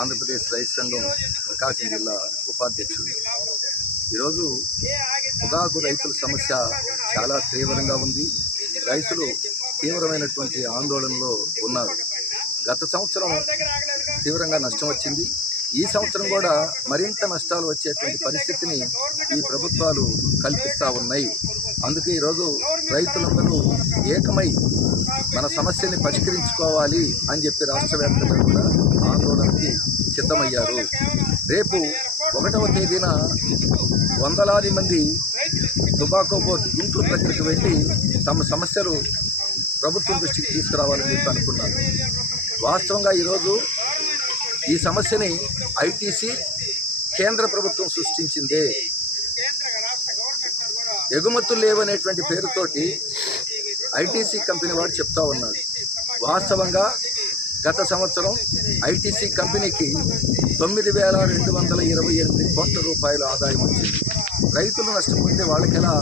ఆంధ్రప్రదేశ్ రైతు సంఘం ప్రకాశం జిల్లా ఉపాధ్యక్షుడు. ఈరోజు పొగాకు రైతుల సమస్య చాలా తీవ్రంగా ఉంది. రైతులు తీవ్రమైనటువంటి ఆందోళనలో ఉన్నారు. గత సంవత్సరం తీవ్రంగా నష్టం వచ్చింది. ఈ సంవత్సరం కూడా మరింత నష్టాలు వచ్చేటువంటి పరిస్థితిని ఈ ప్రభుత్వాలు కల్పిస్తూ ఉన్నాయి. అందుకే ఈరోజు రైతులందరూ ఏకమై మన సమస్యని పరిష్కరించుకోవాలి అని చెప్పి రాష్ట్ర వ్యాప్తంగా కూడా ఆందోళనకి సిద్ధమయ్యారు. రేపు 1వ తేదీన వందలాది మంది టొబాకో బోర్డు గుంటూరు దగ్గరికి వెళ్ళి తమ సమస్యలు ప్రభుత్వం దృష్టికి తీసుకురావాలని చెప్పి అనుకున్నారు. వాస్తవంగా ఈరోజు ఈ సమస్యని ఐటీసీ కేంద్ర ప్రభుత్వం సృష్టించిందే. ఎగుమతులు లేవనేటువంటి పేరుతోటి ఐటీసీ కంపెనీ వాడు చెప్తా ఉన్నాడు. వాస్తవంగా గత సంవత్సరం ఐటీసీ కంపెనీకి 9,228 కోట్ల రూపాయల ఆదాయం వచ్చింది. రైతులు నష్టపోతే వాళ్ళకి ఎలా